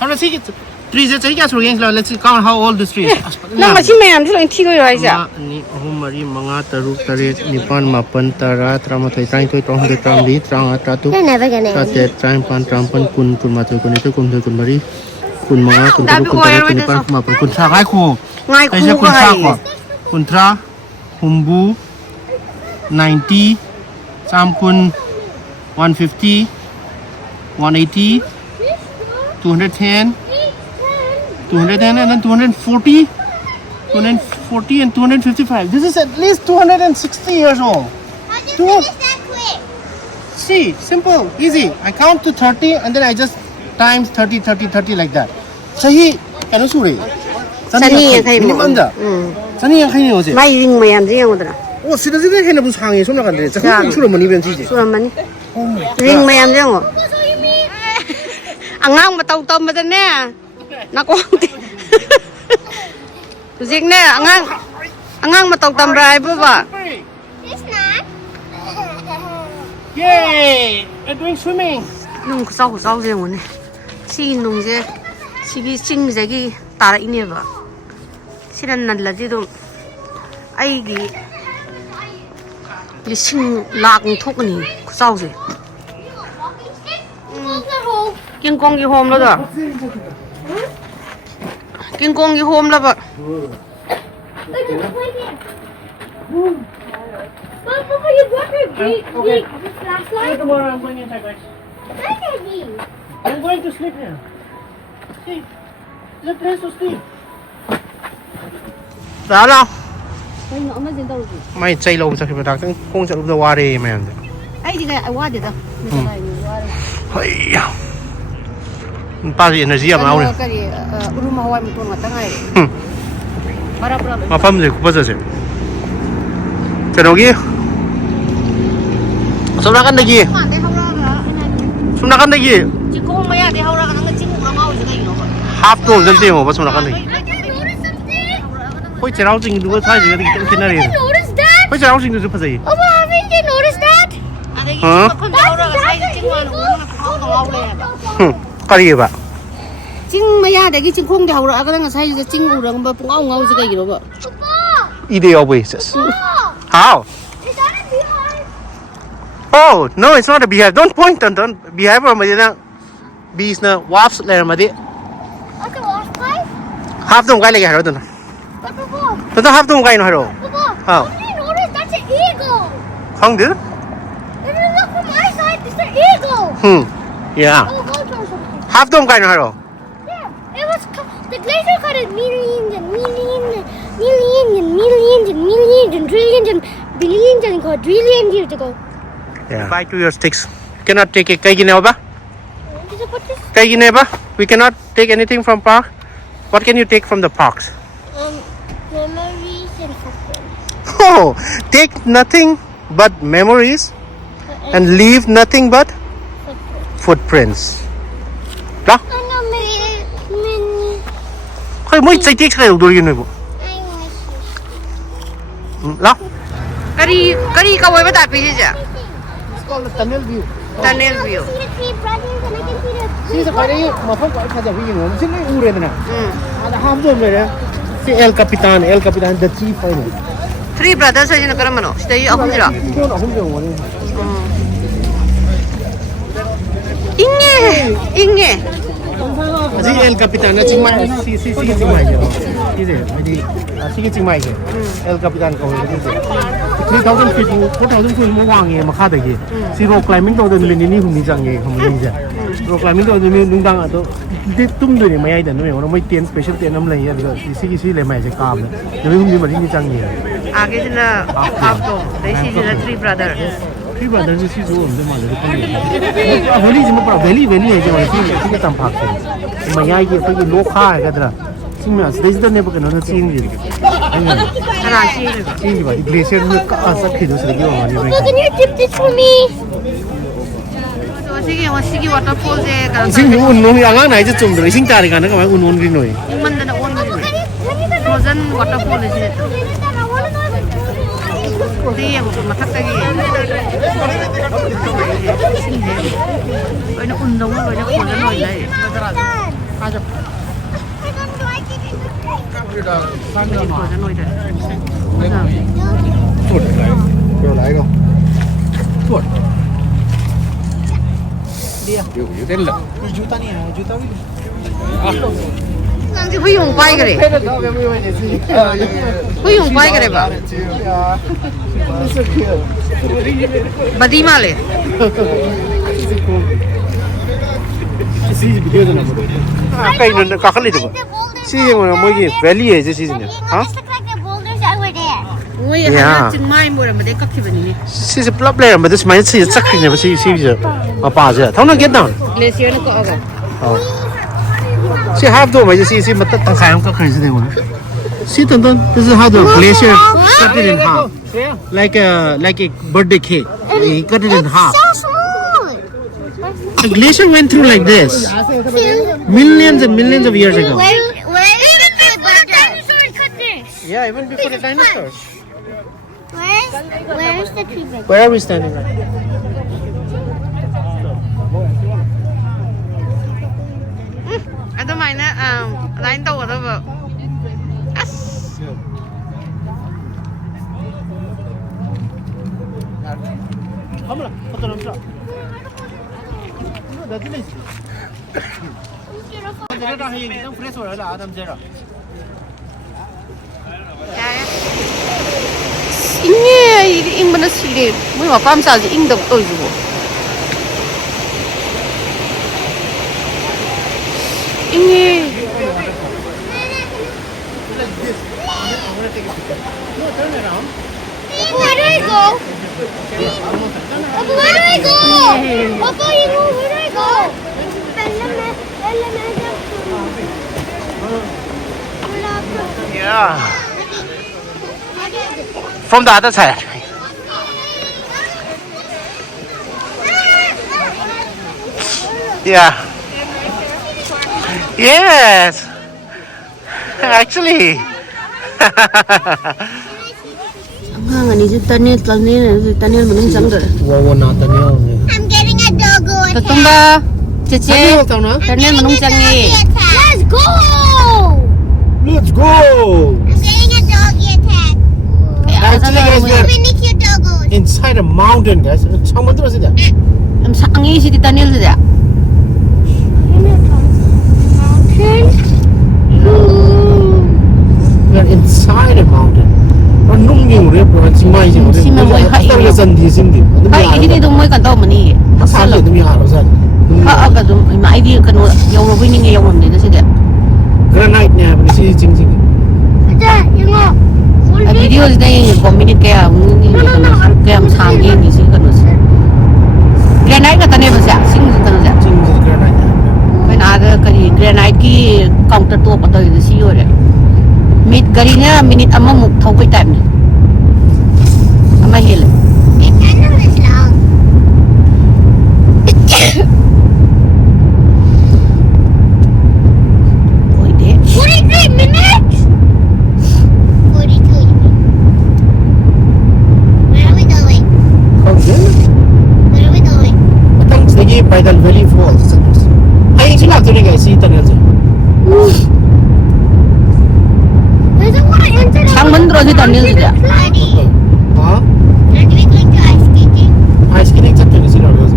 How see trees are taking us against. Let's count how old the tree is. No, but you may am just tea go right here. Ni Mari Manga Taru Tare Nipan Mapan Tara Tramatai trying to talk the Tramli Trangatu. They're never gonna end. Trying Pan Trampan Kun Kunmatu Kunito Kundu Kunmari Kunma Kuntapan Mapan Kuntra Raiko. Kuntra Humbu 90 Samkun 150 180 210 210 and then 240 240 and 255. This is at least 260 years old. That quick. See, simple, easy. I count to 30 and then I just times 30 30 30 like that. Sahi kano suri? Sani minimum da. Sani yang khaini hoje. Mai ring mai am jeng odra. Oh, sida sida khaina bu sangi somna kan de. Sakhi sura mani ben sije. Sura mani. Ring mai am jeng o. Angang matau tom ma ne. Nakong. Jing ne angang matau tam rai ba. It's not. Yay! We're doing swimming. Nung kusau jeng o ne. Si nung je sigi sing je gi tara ine ba. Sinan nan la ji dum ai gi lising lak thok ni kusau je. King Kong gi home lo da. King Kong gi home la ba. Papa, you brought your flashlight? Tomorrow I'm going inside, guys. I'm going to sleep here. See, the place to sleep. Đó đâu? Mày chạy lâu sao khi mà đang không chạy lúc đâu qua đi mày. Ai đi cái qua đi đâu? Hay. Ba gì energy mà ao này. Cái rumah hawa mình tuang ngatang ai. Mapham gì cũng bao giờ chứ? Cái đâu kia? Sao ra cái gì? Sao ra cái gì? Chỉ có mấy à thì hao ra cái nó chính cũng ngao gì cái gì nó. Half tone dân tiền mà sao ra cái gì? Hoi chào chính đúng thay gì cái cái này. Hoi chào chính đúng phải gì? Oh, haven't you noticed that? Hả? Cái gì vậy? Chính mấy à để cái chính không hao ra cái nó sai cái chính cũng đang bập ngao gì cái gì đó vậy. Ideal basis. How? Is that a beehive? Oh, no, it's not a beehive. Don't point on beehive mà đi na. Bees na wasps lại mà đi. That's a wasp hive? Half tone cái này cái đó. But Nó half tone cái nó rồi. How did you notice that's an eagle? Không được. If you look from my side, it's an eagle. Yeah. Oh, vulture or something. Half tone cái nó rồi. Yeah, it was the glacier cut it millions and millions and millions and millions and millions and trillions and billions and quadrillions years ago. Yeah. Bye to your sticks. You cannot take it. Cái gì nào ba? Did you put this? Cái gì này ba? We cannot take anything from park. What can you take from the parks? Memories and footprints. Oh, take nothing but memories and leave nothing but footprints. Đó. Khơi mới chạy tiếc cái đồ gì này bộ. Đó. Cái đi cowboy bắt tại gì chứ? It's called a tunnel view. Tunnel view. See the cái mà không có cái gì nữa, chính là u rồi nè. Ada ham zone rồi. See El Capitan, the chief final. Three brothers aja nak mana? Stay aku je lah. Itu nak hujung mana? Inge. Jadi El Capitan, cing mai, si cing mai je. Ini, jadi cing mai je. El Capitan kau itu. 3,000 feet, 4,000 feet mau wang ye, makha deh ye. Si rock climbing tu ada ni humi jang ye, humi je. Rock climbing tu ada ni nundang atau dia tum tu ni mai ada ni, orang mai tian special tian nam lagi ada. Kisi le mai je kam. Jadi humi macam ni jang ye. Aage je na half tu. Desi je na three brothers. Three brothers is so on the malah. Valley je macam valley aja macam ni tampak tu. Maya ye pergi lokha है कदरा सिंह में देश दर ने पकड़ ना चीन जी चीन जी भाई glacier में कहाँ सब खींच रही है हमारी So can you tip this for me? Sigi waterfall je kan. Singh उन्होंने आंगन है जो चुम रही सिंह तारीख आने का मैं उन्होंने भी नहीं Mana na on. Frozen waterfall je. Dia aku masak lagi. Rồi nó ùn đông rồi nó cuốn nó nổi đấy. Cuốn nó nổi đấy. Chuột đấy, chuột đấy không? Chuột. Đi à? Điều tên là. Juta nih, juta ini. Nanti huy yung bay cái đấy. Huy yung bay cái đấy bà. Bà đi mà lệ. Cây nó có cái gì được? Season mà mới gì? Valley ấy chứ season này? Hả? Ôi, hả? Chừng mai mua là mà đấy cắt thì vẫn đi. Season plop này mà this máy sẽ chắc cái này mà season mà bà chứ? Thằng nó get down. Glacier nó có rồi. See half though mà see mà tất thằng khai không có khai gì đâu. See thằng this is how the glacier cut it in half, like a birthday cake. He cut it in half. The glacier went through like this millions and millions of years ago. Even before the dinosaurs cut this. Yeah, even before the dinosaurs. Where's the tree branch? Where are we standing right? Ada mày nè, đánh đầu ở đâu vậy? Không là, có tôi làm sao? Đó thì này. Cái đó hay không fresh rồi là Adam giờ rồi. Ingnya, ing mana sih deh? Mui mapham saja ing dok tuh juga. Ingnya. Where do I go? Papa, where do I go? Papa, you know where do I go? Yeah. From the other side. Yeah. Yes. Actually. Ang ini si Daniel menung jang deh. Wow, not Daniel. I'm getting a doggo attack. Ketumba, Cece. Daniel menung jang ni. Let's go! Let's go. I'm getting a doggy attack. Actually, guys, we are Mini cute doggos. inside a mountain, guys. Someone throw it there. Am sangi si Daniel saja. We are inside a mountain. Nó nung nhiều đấy, rồi chim mai gì đấy. Chim mai hay. Tao là dân thì xin đi. Hai ini tu moi kan tahu mani. Nó sáng rồi, nó mới hả nó dân. Ha aga tu, mai dia kan yang lebih ni yang mana ni saja. Granite nha, mình xin chim chim. Dad, you know. Video ni yang community kaya, ni kaya sang ni sih kan us. Granite kata ni bahasa, sing kata bahasa. Chim gì granite. Kan ada kali granite ki counter tu apa tu itu sih orang. Mid garinya minit ama muk thau kai time ni. Ama hil. It's endless long. 43 minutes? 42. Where are we going? Okay. Where are we going? Matang sige by the Valley Falls. Ay, sila tu ni guys, si Daniel je. Where's the water into the Sang mentro si Daniel saja. Daddy, Huh? are we going to ice skating? Ice skating chắc chắn sila guys.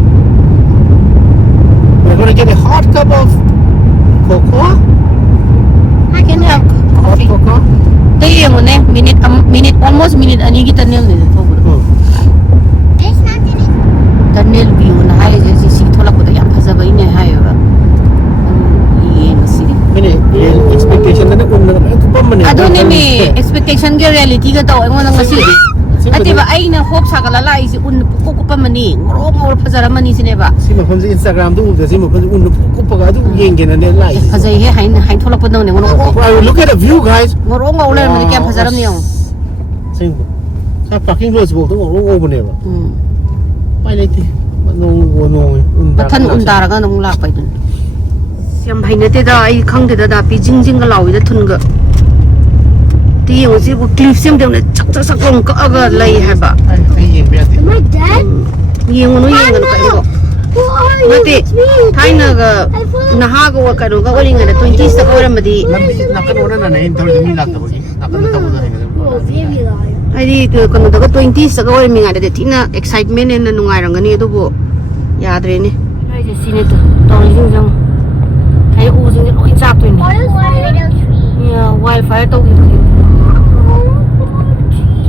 We're gonna get a hot cup of cocoa. I can have Hot coffee. cocoa. Tapi yang mana minit almost minit ani kita Daniel ni tu. It's not in it. Daniel view na hai si thola ko yang phasa bai ne hai ba. Ye masi. Ini expectation na unna na ito pa man. Ado ni mi expectation ke reality ka tau ngo nang masi. Ati ba ai na hope sa kalala isi un ko pa mani. Ngor phasa ra mani sine ba. Si ma pham Instagram tu si ma pham unna ko pa ga tu yeng gen na lai. Phasa he hai thola pa dang ne ngo. Look at the view guys. Ngor le mani kya phasa ram ni yo. Sing. Sa parking lot bo tu ngor bo ne ba. Pai lai ti. Nong Pathan undara ga nong lak pai dun. Siam bhai ne te da ai khang te da pi jing jing ga lawi da thun ga. Ti yong si ko clip sim de ne chak chak sak long ka ga lai ha ba. Ai yeng be ti. Am I dead? Yung ano yung ano kayo. Mati, tayo nahaga wa kano ka uling na 20s na oras madi. Nakano na na intol ni lak ta bogi. Nakano ta mo na ni. Ay di kano daga 20s na oras mi nga de tina excitement na nungairang gani do bo. Yadre ni. Ay de sine to. Tong jing jang. Ay u jing loi chak to ni. Yeah, wildfire to.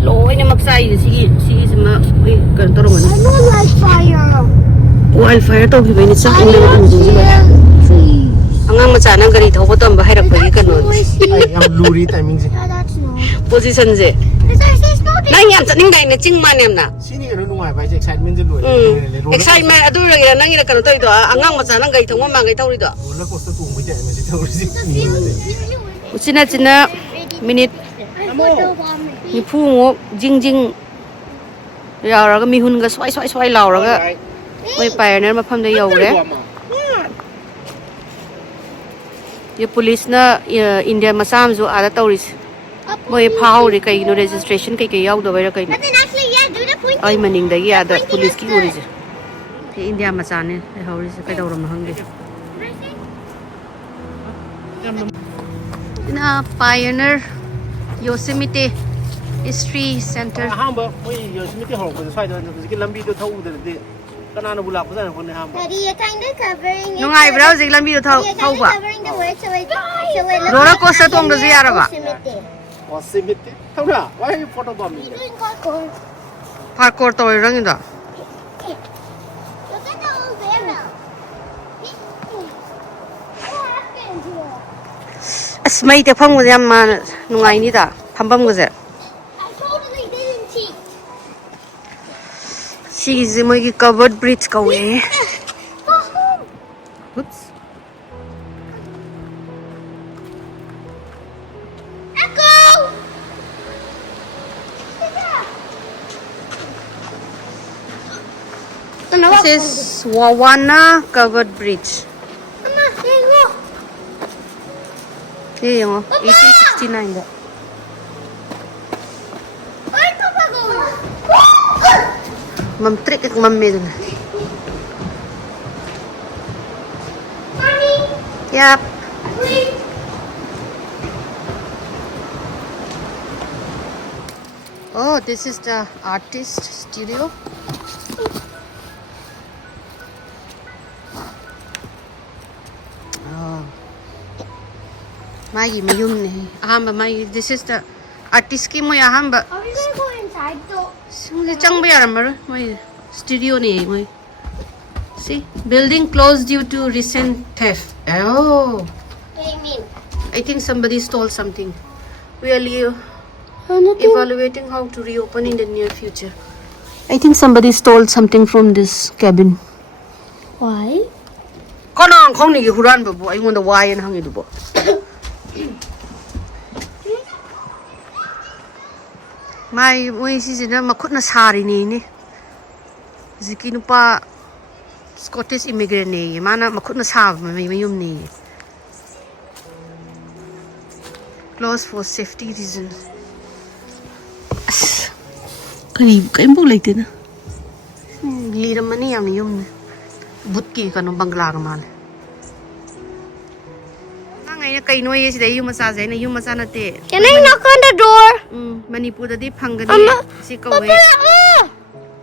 Loi na magsay sige sama uy kan torong I don't like fire. Wildfire to bi ni sa ina na jing jing. Angang macha nang gari thau botam ba hairak pagi kanon. Ay am luri timing si. Yeah, that's no. Position je. There's no Nang yam chaning dai na chingman em na. Sini no nungai ba excitement je loi. Excitement adu ra gira nang ira kanu toi do angang macha nang gai thau ma ngai thau ri do. Roller coaster tung bi de me si thau si. Uchina china minute mi phu ngo jing jing yaw ra ga mi hun ga swai swai swai law ra ga moi pioneer mapham da yaw re. Ye police na India masam zo ada tauris moi phau ri kai no registration kai kai yaw do ba ra kai But then actually, yeah, do the point. ai maning da ya da police ki uri je ke India macha ne hauri se kai dawram hange na pioneer Yosemite History Center Hamba moi Yosemite ho ko sai da ki lambi do thau de kana na bulak ba ko ne hamba. Daddy, you're kind of covering it. nungai bra zik lambi do thau You're thau kind of ba covering the word so it looks roller coaster tong da ya ra ba Yosemite. Yosemite. Thau na. Why are you photo bombing? You're doing parkour. parkour to rang da Look at the old bear now. What happened here? asmai te phang yam ma nungai ni da phambam ga je I totally didn't cheat. she is moi ki covered bridge ka we Go home. oops Echo! this is Wawana covered bridge Mama, there you go. ye yung 1869 da Where'd Papa go? mam trick ek mam me dun Mommy, yep please. oh this is the artist studio oh mai mayum ne ahamba mai this is the artist ki mo ahamba Are we gonna go inside though? sung chang ba yaram mar mai studio ne mai see building closed due to recent theft oh What do you mean? I think somebody stole something we are evaluating how to reopen in the near future I think somebody stole something from this cabin Why? kanang khong ni huran ba bo ai ngon da wai an hangi du bo mai moi si sina makhut na sari ni ziki nupa Scottish immigrant ne mana makhut na sa mai mayum ni close for safety reasons kani kai bo laite na liram mani yam yum ne butki kanu bangla ga mal ngai na kai noi si dai yum sa zai na yum sa na te Can I knock on the door? manipur da di phangani si ko we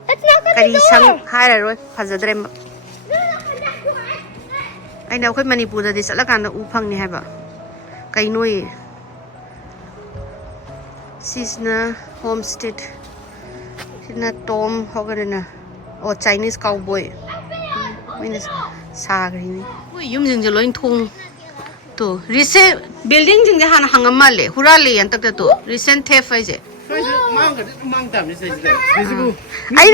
Let's knock on kari the sang door. hai ra roi phajadre ai na khoi manipur da di sala kan da u phang ni hai ba kai noi sisna homestead sina tom hogarena o Chinese cowboy Minus sagri ni. Yum jing je loin thong. To recent building jing je han hangama le hurale yan tak to recent theft ai je. Mang tam ni sai ji. Ai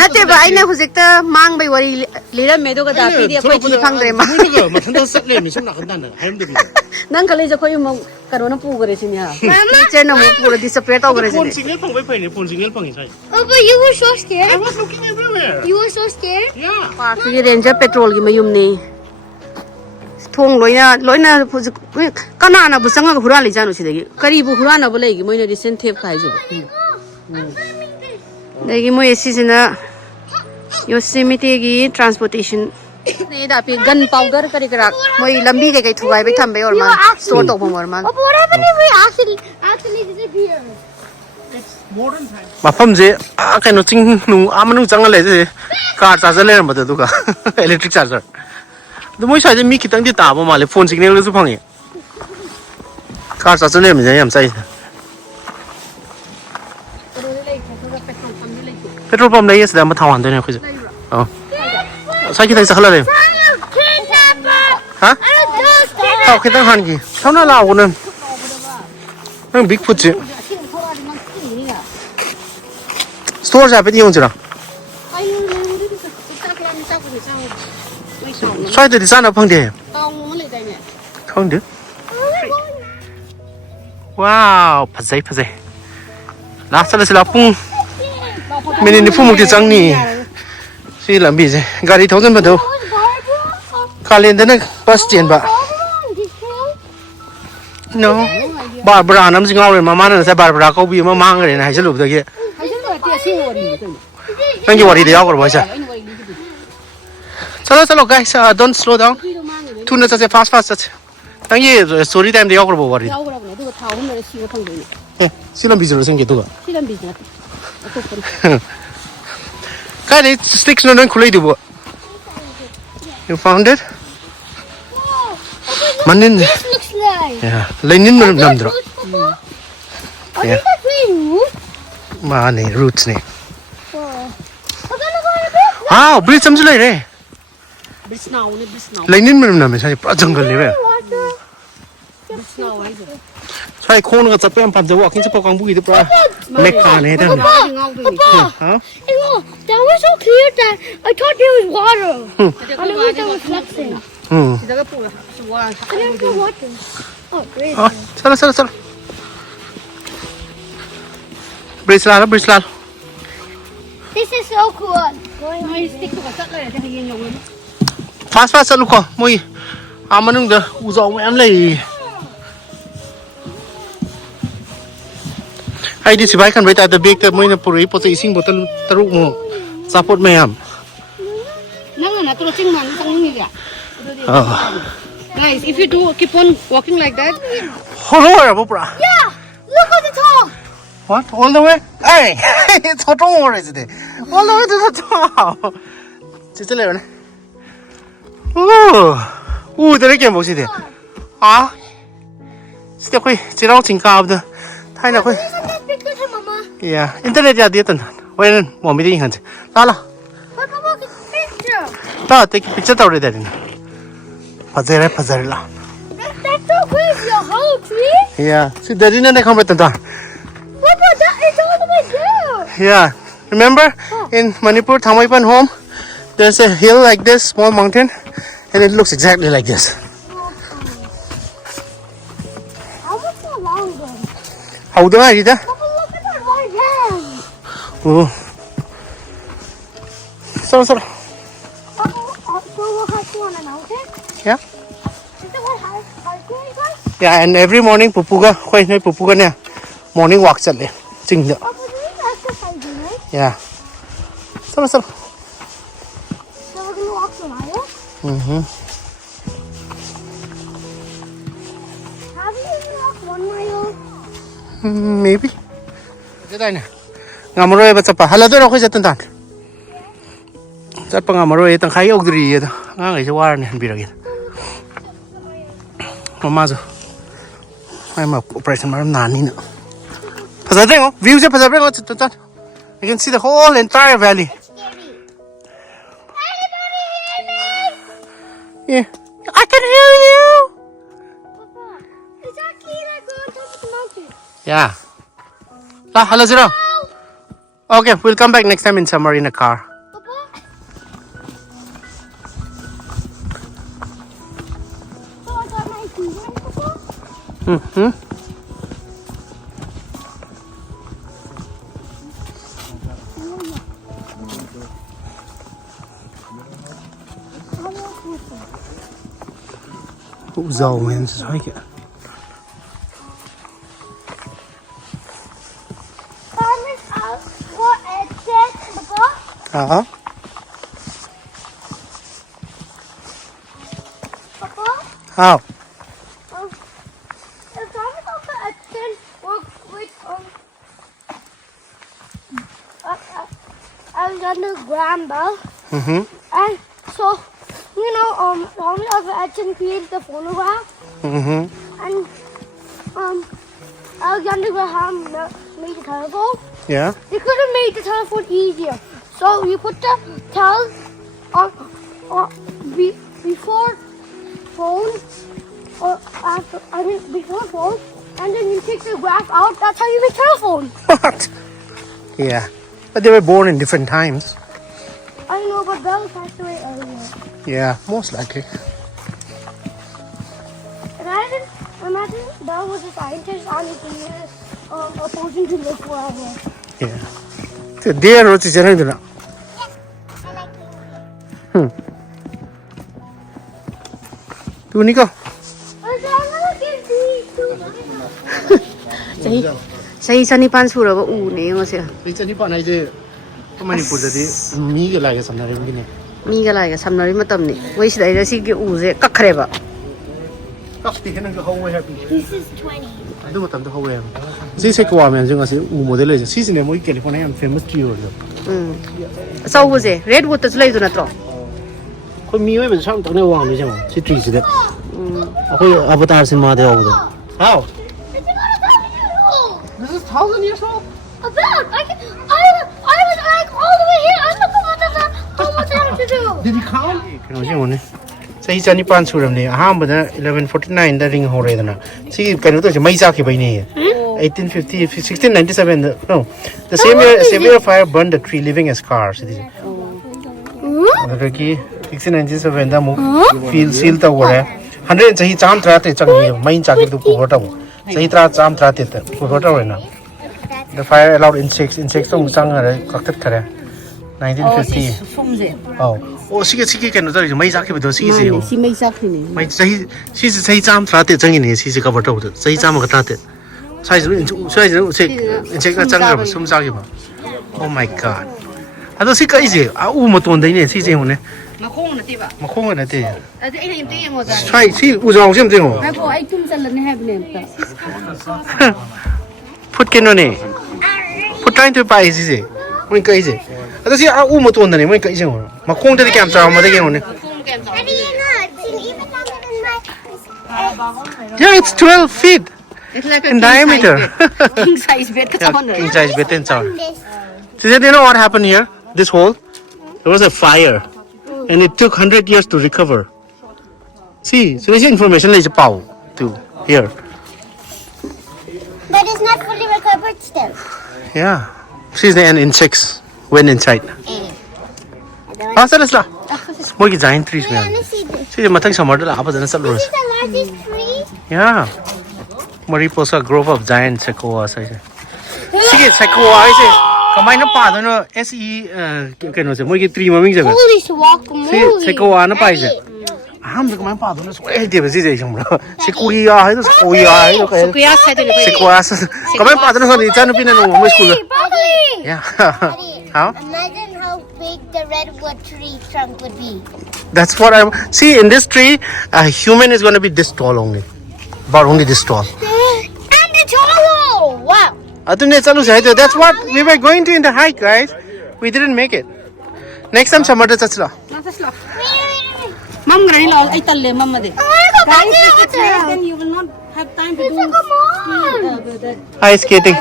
na te ba ai na hujekta mang bai wari lera medo ga da pi dia koi thi phang dre ma. Ma thanda sat le mi som na kan dan haim de bi. Nang kale je koi mo karo na pu gare sin ya. Teacher na mo pura disappear to gare Phone sin. signal phang bai phai ni phone signal phang sai. Oh, but you were so I scared. was looking everywhere. You were so scared. Yeah. Park ki ranger petrol gi mayum ni. Thong loina kana na bu sanga hura le janu sidagi kari bu hura na bu legi moina recent theft khai ju I'm climbing this. legi mo esi sina Yosemite gi transportation ne da pi gunpowder kari kara moi lambi kai thugai bai tham bai or ma store to phom or ma Papa, what happened if we actually disappear? mapham je kai no ching nu amanu changal le je car charger le ram da du ka electric charger du moi sai je mi kitang di ta ba ma le phone signal su phang ye car charger le mi je yam sai petrol pump nei yes da ma thawan de ne khoi je sai ki dai sa khala le ha tao ki tang han ki sao na lao ne nang big foot je store ja pe di yong ji la sai de di sa na phang de phang de wow phazai phazai la sa la pung mình đi phun một cái trắng nè, xí làm gì vậy? Gari tháo chân vào đâu? Khai lên đến bus tiền bạ. No, Barbara nắm gì ngao rồi mà mang nó sẽ Barbara câu bi mà mang cái này hay sẽ lụp được kia. Anh kêu đi đi áo rồi sao? Chalo guys, don't slow down. Two minutes sẽ fast. Anh kêu story time đi áo rồi bảo đi. Xí làm gì rồi xem cái đâu? Cái này sticks nó đang khui được bộ. You found it? Manin. This looks like. Yeah, lấy nín mà nằm được. Yeah. Mà này roots này. Oh. Ah, bridge समझ ले रे. Bridge now ne bridge now lấy nín mà nằm है सारे जंगल ले रे. bridge now ai rồi sai khôn cái chặt em phàm giờ walking sẽ có con bụi được bra. Mecca này đấy. Papa, that was so clear that I thought there was water. I never thought it was reflecting. thì đó cái phụ là I never saw water. Oh, great. चलो. Bridge la. This is so cool. mai stick của sắt này thì hình nhiều lắm Fast चलो को मुई आमनुंग the उजाव em lấy. Ai đi sibai kan bai ta the big ta moi na puri po ising bottle taruk mo support mayam nang na to ching man tang ni ya guys if you do keep on walking like that hello ra bopra Yeah, look at the top. what all the way ai it's hot on right today all the way to the top chỉ le ne đây cái gì đấy à sẽ quay chỉ đâu chính cao đó thay nào quay Isn't that bigger than Mama? yeah internet ya dia tan quay lên một mình đi hàng la But Papa, get a picture. ta take picture tao rồi đấy phazar la That's so crazy, a hollow tree? yeah see there is no come tan Papa, that is all the way there. yeah remember in Manipur Thamaipan home there's a hill like this small mountain and it looks exactly like this How much more longer? how do I read that Papa, look at that right hand. oh so So we'll hike on a mountain? yeah Is that what hiking you guys? yeah and every morning pupuga nè morning walk chal le ching Papa, this is exercising, right? yeah so So we're gonna walk the mile? Have you ever walked 1 mile? maybe cái đây nè ngắm rồi bắt chapa hala tôi đâu có chatan tan chặt pa ngắm rồi tang khai ok diri đó ngang cái war nè bị rồi mama zo ai mà operation mà nàn ní nữa phazar đấy không view sẽ phazar đấy không chatan tan you can see the whole entire valley Anybody hear me? yeah I can hear you Papa, is that key like on top of the mountain? yeah la hala zero okay we'll come back next time in summer in a car Papa? So I got my key, right, Papa? giàu men sai kìa What it said, Papa? How? The farmers of the Action work with Alexander Bell. And so, you know, Thomas Alva Edison created the phonograph. And Alexander Graham made the telephone. Yeah. They could have made the telephone easier. So you put the tel before phone or after, before phone, and then you take the graph out. That's how you make telephone. What? Yeah. But they were born in different times. I know, but Bell passed away earlier. Yeah, most likely. Imagine Bell was a scientist and he was a person to live forever. Yeah. So dear Rochi Janandana. Tu Nico. Say Sunny Pants for a name was here. It's any fun idea. How many put the meager like some Narigini? Miga like a Samari Matamni. Wish they see you ooze Kakreva. This is 20. I don't want to hold this Sequoias as a model is a season in California famous trio. So was it? Redwood is laid on a drop. Could me even some to know one, she treats it. Avatars in Mother over. How? This is 1,000 years old? About! I was like all the way here. I don't know how much I have to do. Did you count? Say Johnny Pansuram, 1149 the ring horror. See, can you touch my Zaki by 1850, 1697. No, the same year fire burned the tree, leaving as scars. 1697, the move field sealed the water. 100 Sahi Cham Trate, main jacket to Pogotavo. Sahitra Cham Trate, Pogotavana. The fire allowed insects on Sanga, cocked care. 1950. Oh, she gets sick and the Mazaki with those easy. She makes up in it. My say, she's a say Cham Trate, she's a covered over. Say Cham Trate. Size check a jungle, some Zagiba. Oh my god. I don't see easy. I almost on the near season. Macon at it. Try, see, was all something. I couldn't tell and have name. Put canone. Put trying to buy is easy. When crazy. I don't see how almost on the name. Macon to the camp, I'm again. Yeah, it's 12 feet. It's like in diameter. King size bed. King size bed in town. So you know what happened here? This hole? There was a fire. And it took 100 years to recover. See, so this information is power to here. But it's not fully recovered still. Yeah. See, the insects went inside. Ah, so let's go. More giant trees, man. See, the matang summer the apple and This is the largest tree. Yeah. Mariposa grove of giant sequoias. I say. See, sequoias. Kamay na pa no SE kano se mo gi 3 maming se ba Holy guacamole. si sequoia na pa ise aham se kamay pa no so de ba si je chum lo sequoia hai to sequoia hai to Sequoias hai to sequoia kamay pa no so ni chan pi na no mo school Broccoli. yeah how Imagine how big the redwood tree trunk would be. that's what I see in this tree a human is going to be this tall only about only this tall And it's hollow. Wow. That's what we were going to in the hike, guys. We didn't make it. Next time, summer to touch. Mom, granny, I tell them, Mama. Then you will not have time to do. Come on. Ice skating.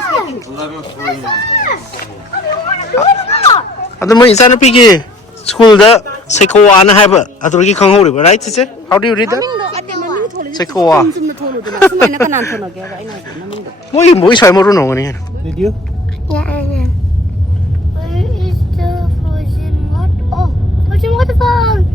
Ado mo isa na pigi school da Sequoia na have ado ri khang ho ri right sister how do you read that Sequoia moi sai mo ru no ni did you Yeah, I am. Where is the frozen water? Oh, frozen waterfall.